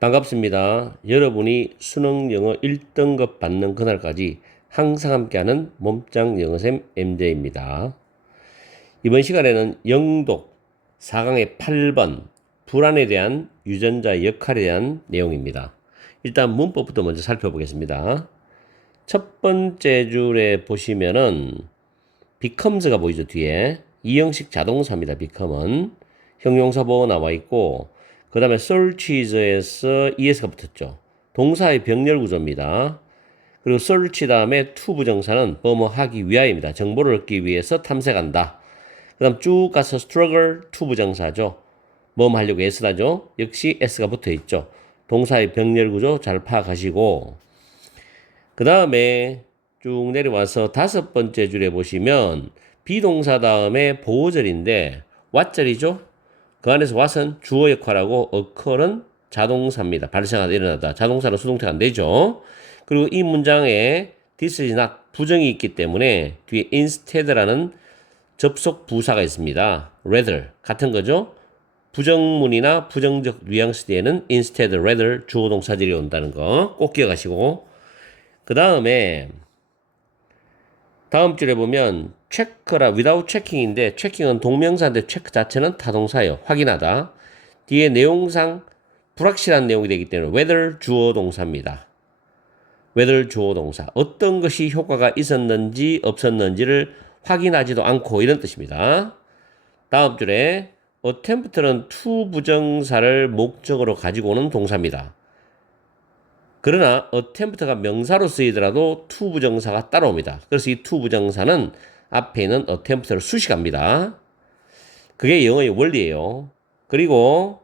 반갑습니다. 여러분이 수능 영어 1등급 받는 그날까지 항상 함께하는 몸짱 영어쌤 MJ입니다. 이번 시간에는 영독 4강의 8번 불안에 대한 유전자 역할에 대한 내용입니다. 일단 문법부터 먼저 살펴보겠습니다. 첫 번째 줄에 보시면은 becomes가 보이죠, 뒤에. 이형식 자동사입니다. become은 형용사 보호 나와 있고, 그 다음에 searches에서 es가 붙었죠. 동사의 병렬 구조입니다. 그리고 search 다음에 to 부정사는 뭐뭐하기 위하여입니다. 정보를 얻기 위해서 탐색한다. 그 다음 쭉 가서 struggle to 부정사죠. 뭐뭐 하려고 애쓰다죠. 역시 s가 붙어 있죠. 동사의 병렬 구조 잘 파악하시고, 그 다음에 쭉 내려와서 다섯 번째 줄에 보시면 비동사 다음에 보호절인데 what절이죠. 그 안에서 what은 주어 역할하고 occur은 자동사입니다. 발생하다, 일어나다. 자동사는 수동태가 안 되죠. 그리고 이 문장에 this is not 부정이 있기 때문에 뒤에 instead라는 접속 부사가 있습니다. rather 같은 거죠. 부정문이나 부정적 뉘앙스 뒤에는 instead, rather 주어 동사들이 온다는 거 꼭 기억하시고, 그 다음에 다음 줄에 보면 체크라 without checking인데 checking은 동명사인데 체크 자체는 타동사예요. 확인하다. 뒤에 내용상 불확실한 내용이 되기 때문에 whether 주어 동사입니다. whether 주어 동사. 어떤 것이 효과가 있었는지 없었는지를 확인하지도 않고 이런 뜻입니다. 다음 줄에 attempt는 to 부정사를 목적으로 가지고 오는 동사입니다. 그러나 attempt가 명사로 쓰이더라도 to 부정사가 따라옵니다. 그래서 이 to 부정사는 앞에 있는 attempt를 수식합니다. 그게 영어의 원리예요. 그리고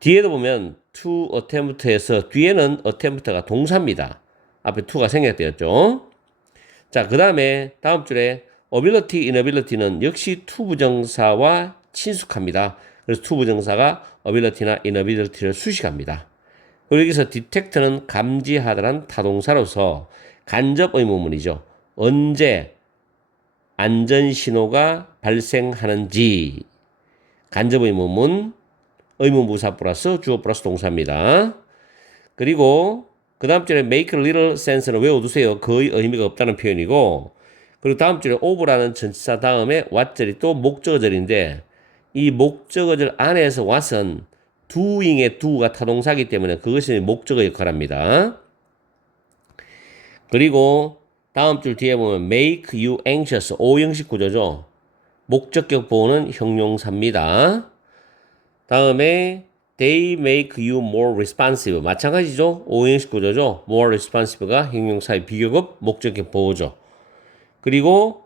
뒤에도 보면 to attempt에서 뒤에는 attempt가 동사입니다. 앞에 to가 생략되었죠. 자, 그 다음에 다음 줄에 ability, inability는 역시 to 부정사와 친숙합니다. 그래서 to 부정사가 ability나 inability를 수식합니다. 그리고 여기서 detect는 감지하다란 타동사로서 간접 의문문이죠. 언제 안전신호가 발생하는지. 간접 의문문, 의문부사 플러스 주어 플러스 동사입니다. 그리고 그 다음 줄에 make little sense는 외워두세요. 거의 의미가 없다는 표현이고, 그리고 다음 줄에 of라는 전치사 다음에 what절이 또 목적어절인데, 이 목적어절 안에서 what은 doing의 do가 타동사이기 때문에 그것이 목적어 역할합니다. 그리고 다음 줄 뒤에 보면 make you anxious, 오형식 구조죠. 목적격 보호는 형용사입니다. 다음에 they make you more responsive, 마찬가지죠. 오형식 구조죠. more responsive가 형용사의 비교급 목적격 보호죠. 그리고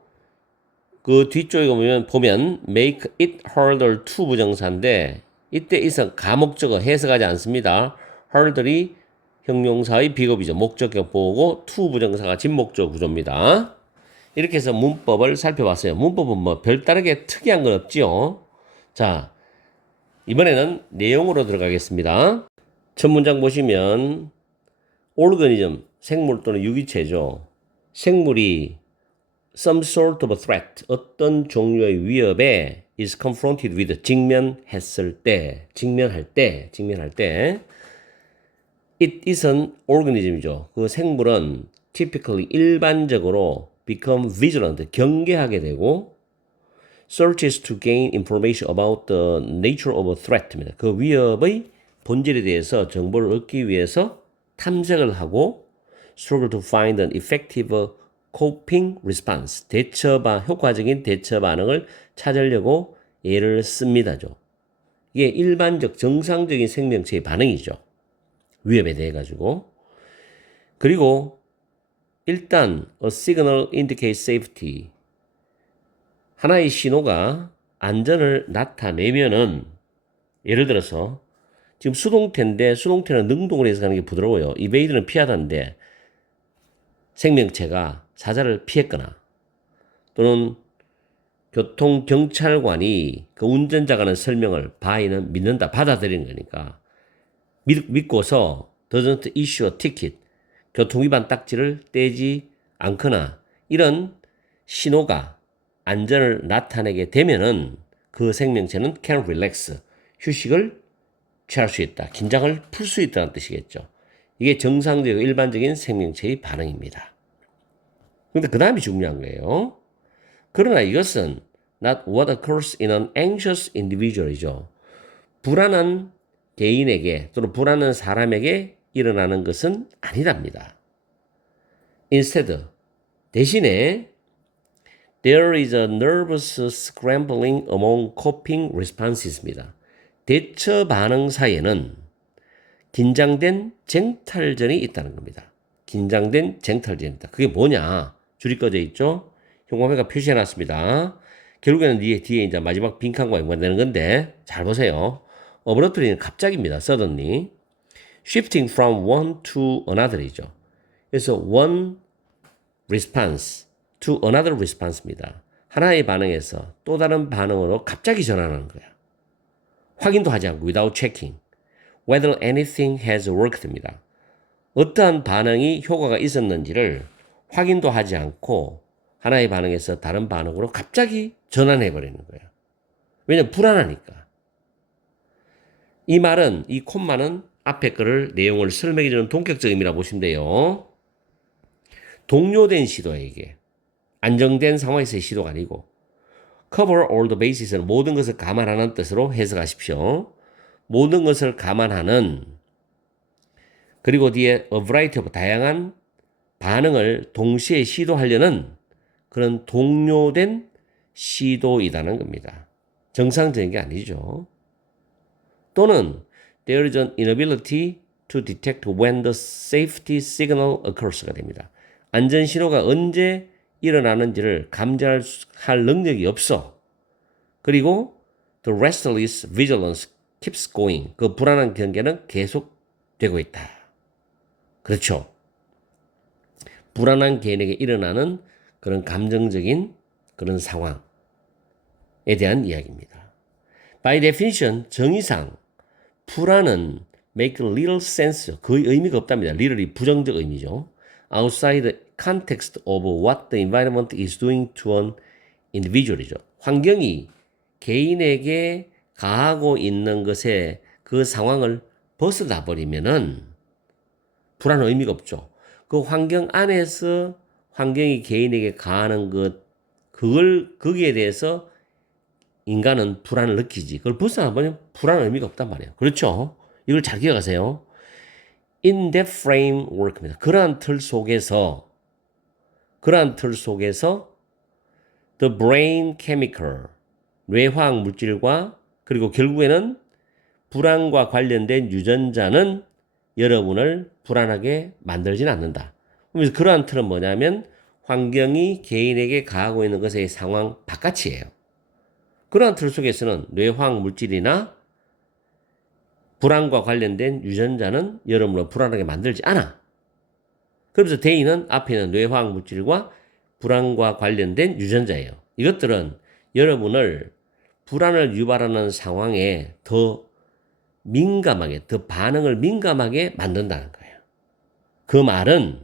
그 뒤쪽에 보면 make it harder to 부정사인데 이때 있어 가목적어 해석하지 않습니다. harder이 형용사의 비급이죠. 목적격 보호고 to 부정사가 진목적 구조입니다. 이렇게 해서 문법을 살펴봤어요. 문법은 뭐 별다르게 특이한 건 없지요. 자, 이번에는 내용으로 들어가겠습니다. 첫 문장 보시면 organism, 생물 또는 유기체죠. 생물이 some sort of threat, 어떤 종류의 위협에 is confronted with, 직면할 때. It is an organism이죠. 그 생물은 typically, 일반적으로 become vigilant, 경계하게 되고 searches to gain information about the nature of a threat입니다. 그 위협의 본질에 대해서 정보를 얻기 위해서 탐색을 하고 struggle to find an effective coping response, 효과적인 대처 반응을 찾으려고 애를 씁니다죠. 이게 일반적 정상적인 생명체의 반응이죠. 위협에 대해 가지고. 그리고 일단 a signal indicates safety, 하나의 신호가 안전을 나타내면은, 예를 들어서 지금 수동태인데 수동태는 능동을 해서 가는 게 부드러워요. evade는 피하다인데 생명체가 사자를 피했거나 또는 교통경찰관이 그 운전자가 하는 설명을 바이는 믿는다, 받아들이는 거니까 믿고서 doesn't issue a ticket, 교통위반 딱지를 떼지 않거나 이런 신호가 안전을 나타내게 되면은 그 생명체는 can relax, 휴식을 취할 수 있다. 긴장을 풀 수 있다는 뜻이겠죠. 이게 정상적이고 일반적인 생명체의 반응입니다. 근데 그 다음이 중요한 거예요. 그러나 이것은 not what occurs in an anxious individual이죠. 불안한 개인에게 또는 불안한 사람에게 일어나는 것은 아니랍니다. Instead, 대신에 there is a nervous scrambling among coping responses입니다. 대처 반응 사이에는 긴장된 쟁탈전이 있다는 겁니다. 긴장된 쟁탈전이다. 그게 뭐냐? 줄이 꺼져 있죠? 형광펜과 표시해놨습니다. 결국에는 뒤에 이제 마지막 빈칸과 연관되는 건데 잘 보세요. 어브러트리는 갑자기입니다. suddenly. shifting from one to another이죠. 그래서 one response to another response입니다. 하나의 반응에서 또 다른 반응으로 갑자기 전환하는 거야. 확인도 하지 않고 without checking whether anything has worked입니다. 어떠한 반응이 효과가 있었는지를 확인도 하지 않고 하나의 반응에서 다른 반응으로 갑자기 전환해버리는 거예요. 왜냐면 불안하니까. 이 말은, 이 콤마는 앞에 거를 내용을 설명해주는 동격적 의미라고 보시면 돼요. 동료된 시도에게 안정된 상황에서의 시도가 아니고 cover all the bases는 모든 것을 감안하는 뜻으로 해석하십시오. 모든 것을 감안하는 그리고 뒤에 a variety of 다양한 반응을 동시에 시도하려는 그런 동료된 시도이다는 겁니다. 정상적인 게 아니죠. 또는 there is an inability to detect when the safety signal occurrs가 됩니다. 안전 신호가 언제 일어나는지를 감지할 능력이 없어. 그리고 the restless vigilance keeps going. 그 불안한 경계는 계속되고 있다. 그렇죠. 불안한 개인에게 일어나는 그런 감정적인 그런 상황에 대한 이야기입니다. By definition, 정의상 불안은 make little sense, 거의 의미가 없답니다. literally 부정적 의미죠. outside the context of what the environment is doing to an individual이죠. 환경이 개인에게 가하고 있는 것에 그 상황을 벗어나 버리면은 불안한 의미가 없죠. 그 환경 안에서 환경이 개인에게 가하는 것, 거기에 대해서 인간은 불안을 느끼지. 그걸 벗어나 버리면 불안한 의미가 없단 말이에요. 그렇죠? 이걸 잘 기억하세요. In that framework입니다. 그러한 틀 속에서 the brain chemical, 뇌화학 물질과 그리고 결국에는 불안과 관련된 유전자는 여러분을 불안하게 만들지는 않는다. 그래서 그러한 틀은 뭐냐면 환경이 개인에게 가하고 있는 것의 상황 바깥이에요. 그러한 틀 속에서는 뇌화학 물질이나 불안과 관련된 유전자는 여러분을 불안하게 만들지 않아. 그래서 대인은 앞에 있는 뇌화학 물질과 불안과 관련된 유전자예요. 이것들은 여러분을 불안을 유발하는 상황에 더 민감하게, 더 반응을 민감하게 만든다는 거예요. 그 말은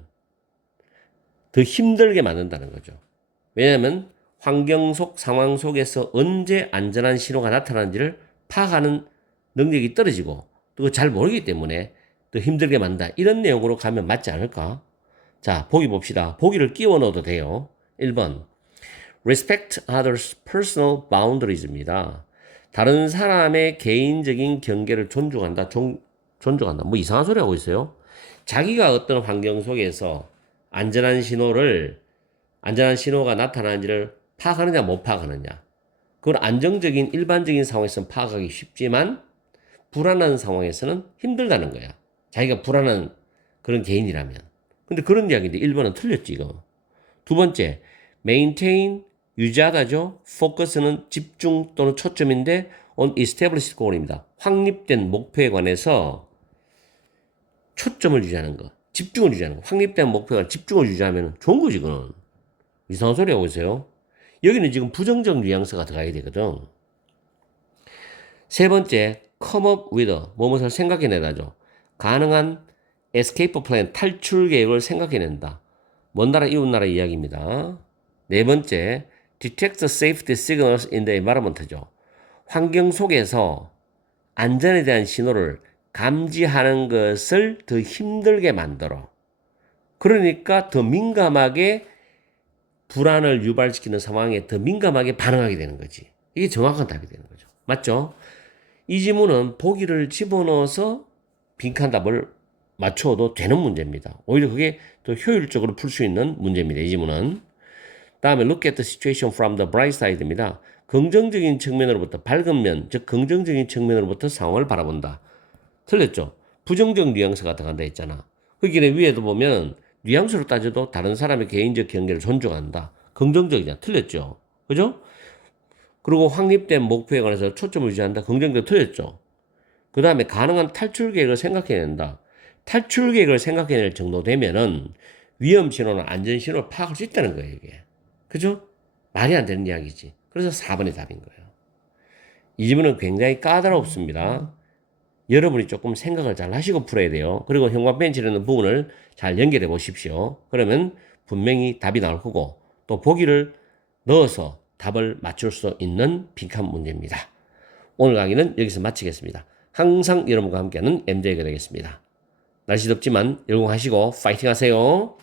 더 힘들게 만든다는 거죠. 왜냐하면 환경 속 상황 속에서 언제 안전한 신호가 나타나는지를 파악하는 능력이 떨어지고 또 잘 모르기 때문에 더 힘들게 만든다. 이런 내용으로 가면 맞지 않을까? 자, 보기 봅시다. 보기를 끼워 넣어도 돼요. 1번. Respect others' personal boundaries입니다. 다른 사람의 개인적인 경계를 존중한다. 존중한다. 뭐 이상한 소리 하고 있어요. 자기가 어떤 환경 속에서 안전한 신호가 나타나는지를 파악하느냐 못 파악하느냐. 그걸 안정적인 일반적인 상황에서는 파악하기 쉽지만 불안한 상황에서는 힘들다는 거야. 자기가 불안한 그런 개인이라면. 근데 그런 이야기인데 1번은 틀렸지 이거. 두 번째, maintain, 유지하다죠. focus는 집중 또는 초점인데 on established goal입니다. 확립된 목표에 관해서 초점을 유지하는 거, 집중을 유지하는 거. 확립된 목표에 관해서 집중을 유지하면 좋은 거지 그건. 이상한 소리 하고 있어요. 여기는 지금 부정적 뉘앙스가 들어가야 되거든. 세 번째, come up with 무엇을 생각해내다죠. 가능한 escape plan, 탈출 계획을 생각해낸다. 먼 나라, 이웃 나라 이야기입니다. 네 번째, detect safety signals in the environment죠. 환경 속에서 안전에 대한 신호를 감지하는 것을 더 힘들게 만들어. 그러니까 더 민감하게 불안을 유발시키는 상황에 더 민감하게 반응하게 되는 거지. 이게 정확한 답이 되는 거죠. 맞죠? 이 지문은 보기를 집어넣어서 빈칸 답을 맞춰도 되는 문제입니다. 오히려 그게 더 효율적으로 풀 수 있는 문제입니다. 이 지문은. 다음에 look at the situation from the bright side입니다. 긍정적인 측면으로부터 밝은 면, 즉 긍정적인 측면으로부터 상황을 바라본다. 틀렸죠? 부정적 뉘앙스가 들어간다 했잖아. 거기에 위에도 보면 뉘앙스로 따져도 다른 사람의 개인적 경계를 존중한다. 긍정적이잖아. 틀렸죠? 그죠? 그리고 확립된 목표에 관해서 초점을 유지한다. 긍정적 틀렸죠? 그 다음에 가능한 탈출 계획을 생각해낸다. 탈출 계획을 생각해낼 정도 되면은 위험 신호나 안전 신호를 파악할 수 있다는 거예요, 이게. 그죠? 말이 안 되는 이야기지. 그래서 4번이 답인 거예요. 이 질문은 굉장히 까다롭습니다. 여러분이 조금 생각을 잘 하시고 풀어야 돼요. 그리고 형광펜치라는 부분을 잘 연결해 보십시오. 그러면 분명히 답이 나올 거고 또 보기를 넣어서 답을 맞출 수 있는 빈칸 문제입니다. 오늘 강의는 여기서 마치겠습니다. 항상 여러분과 함께하는 MJ가 되겠습니다. 날씨 덥지만 열공하시고 파이팅 하세요.